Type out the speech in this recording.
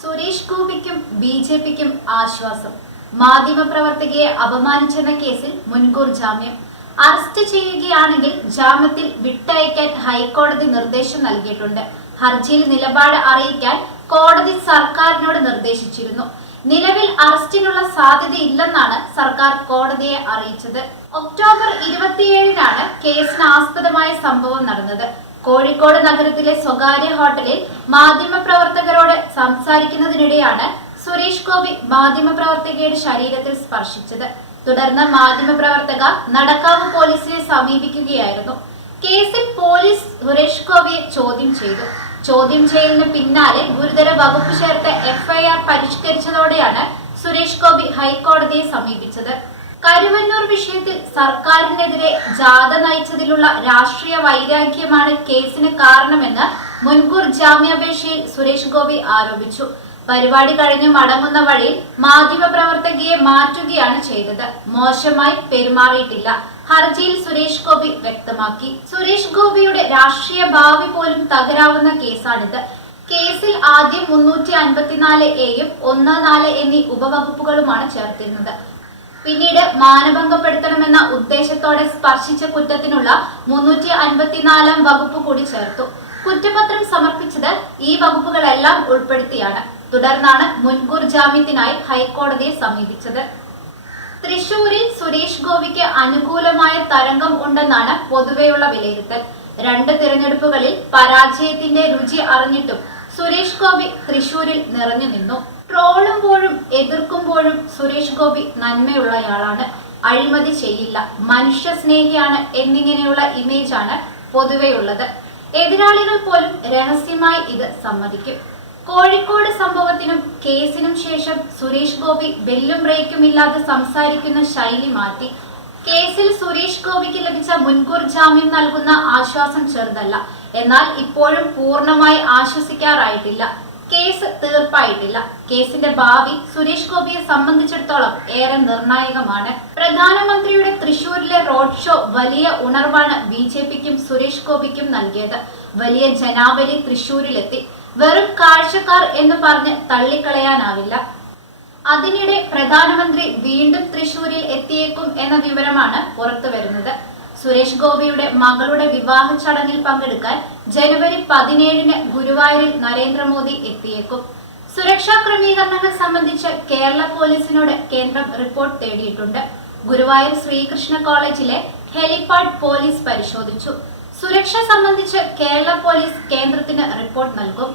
സുരേഷ് ഗോപിക്കും ബി.ജെ.പിക്കും ആശ്വാസം. മാധ്യമപ്രവർത്തകയെ അപമാനിച്ചെന്ന കേസിൽ മുൻകൂർ ജാമ്യം. അറസ്റ്റ് ചെയ്യുകയാണെങ്കിൽ ജാമ്യത്തിൽ വിട്ടയക്കാൻ ഹൈക്കോടതി നിർദ്ദേശം നൽകിയിട്ടുണ്ട്. ഹർജിയിൽ നിലപാട് അറിയിക്കാൻ കോടതി സർക്കാരിനോട് നിർദ്ദേശിച്ചിരുന്നു. നിലവിൽ അറസ്റ്റിനുള്ള സാധ്യതയില്ലെന്നാണ് സർക്കാർ കോടതിയെ അറിയിച്ചത്. ഒക്ടോബർ 27-നാണ് കേസിന് ആസ്പദമായ സംഭവം നടന്നത്. കോഴിക്കോട് നഗരത്തിലെ സ്വകാര്യ ഹോട്ടലിൽ മാധ്യമപ്രവർത്തകരോട് സംസാരിക്കുന്നതിനിടെയാണ് സുരേഷ് ഗോപി മാധ്യമപ്രവർത്തകയുടെ ശരീരത്തിൽ സ്പർശിച്ചത്. തുടർന്ന് മാധ്യമപ്രവർത്തക നടക്കാവ് പോലീസിനെ സമീപിക്കുകയായിരുന്നു. കേസിൽ പോലീസ് സുരേഷ് ഗോപിയെ ചോദ്യം ചെയ്തു. ചോദ്യം ചെയ്യലിന് പിന്നാലെ ഗുരുതര വകുപ്പ് ചേർത്ത് എഫ്ഐആർ പരിഷ്കരിച്ചതോടെയാണ് സുരേഷ് ഗോപി ഹൈക്കോടതിയെ സമീപിച്ചത്. കരുവന്നൂർ വിഷയത്തിൽ സർക്കാരിനെതിരെ ജാഥ നയിച്ചതിലുള്ള രാഷ്ട്രീയ വൈരാഗ്യമാണ് കേസിന് കാരണമെന്ന് മുൻകൂർ ജാമ്യാപേക്ഷയിൽ സുരേഷ് ഗോപി ആരോപിച്ചു. പരിപാടി കഴിഞ്ഞ് മടങ്ങുന്ന വഴിയിൽ മാധ്യമപ്രവർത്തകയെ മാറ്റുകയാണ് ചെയ്തത്. മോശമായി പെരുമാറിയിട്ടില്ല, ഹർജിയിൽ സുരേഷ് ഗോപി വ്യക്തമാക്കി. സുരേഷ് ഗോപിയുടെ രാഷ്ട്രീയ ഭാവി പോലും തകരാവുന്ന കേസാണിത്. കേസിൽ ആദ്യം 354A-യും 14 എന്നീ ഉപവകുപ്പുകളുമാണ് ചേർത്തിരുന്നത്. പിന്നീട് മാനഭംഗപ്പെടുത്തണമെന്ന ഉദ്ദേശത്തോടെ സ്പർശിച്ച കുറ്റത്തിനുള്ള 354-ാം വകുപ്പ് കൂടി ചേർത്തു. കുറ്റപത്രം സമർപ്പിച്ചത് ഈ വകുപ്പുകളെല്ലാം ഉൾപ്പെടുത്തിയാണ്. തുടർന്നാണ് മുൻകൂർ ജാമ്യത്തിനായി ഹൈക്കോടതിയെ സമീപിച്ചത്. തൃശൂരിൽ സുരേഷ് ഗോപിക്ക് അനുകൂലമായ തരംഗം ഉണ്ടെന്നാണ് പൊതുവെയുള്ള വിലയിരുത്തൽ. 2 തിരഞ്ഞെടുപ്പുകളിൽ പരാജയത്തിന്റെ രുചി അറിഞ്ഞിട്ടും സുരേഷ് ഗോപി തൃശൂരിൽ നിറഞ്ഞു നിന്നു. ട്രോളുമ്പോഴും എതിർക്കുമ്പോഴും സുരേഷ് ഗോപി നന്മയുള്ളയാളാണ്, അഴിമതി ചെയ്യില്ല, മനുഷ്യ സ്നേഹിയാണ് എന്നിങ്ങനെയുള്ള ഇമേജാണ് പൊതുവെയുള്ളത്. എതിരാളികൾ പോലും രഹസ്യമായി ഇത് സമ്മതിക്കും. കോഴിക്കോട് സംഭവത്തിനും കേസിനും ശേഷം സുരേഷ് ഗോപി ബെല്ലും ബ്രേക്കും ഇല്ലാതെ സംസാരിക്കുന്ന ശൈലി മാറ്റി. കേസിൽ സുരേഷ് ഗോപിക്ക് ലഭിച്ച മുൻകൂർ ജാമ്യം നൽകുന്ന ആശ്വാസം ചെറുതല്ല. എന്നാൽ ഇപ്പോഴും പൂർണ്ണമായി ആശ്വസിക്കാറായിട്ടില്ല. കേസ് തീർപ്പായിട്ടില്ല. കേസിന്റെ ഭാവി സുരേഷ് ഗോപിയെ സംബന്ധിച്ചിടത്തോളം ഏറെ നിർണായകമാണ്. പ്രധാനമന്ത്രിയുടെ തൃശൂരിലെ റോഡ് ഷോ വലിയ ഉണർവാണ് ബി.ജെ.പിക്കും സുരേഷ് ഗോപിക്കും നൽകിയത്. വലിയ ജനാവലി തൃശൂരിലെത്തി. വെറും കാഴ്ചക്കാർ എന്ന് പറഞ്ഞ് തള്ളിക്കളയാനാവില്ല. അതിനിടെ പ്രധാനമന്ത്രി വീണ്ടും തൃശൂരിൽ എത്തിയേക്കും എന്ന വിവരമാണ് പുറത്തു വരുന്നത്. സുരേഷ് ഗോപിയുടെ മകളുടെ വിവാഹ ചടങ്ങിൽ പങ്കെടുക്കാൻ ജനുവരി 17-ന് ഗുരുവായൂരിൽ നരേന്ദ്രമോദി എത്തിയേക്കും. സുരക്ഷാ ക്രമീകരണങ്ങൾ സംബന്ധിച്ച് കേരള പോലീസിനോട് കേന്ദ്രം റിപ്പോർട്ട് തേടിയിട്ടുണ്ട്. ഗുരുവായൂർ ശ്രീകൃഷ്ണ കോളേജിലെ ഹെലിപാഡ് പോലീസ് പരിശോധിച്ചു. സുരക്ഷ സംബന്ധിച്ച് കേരള പോലീസ് കേന്ദ്രത്തിന് റിപ്പോർട്ട് നൽകും.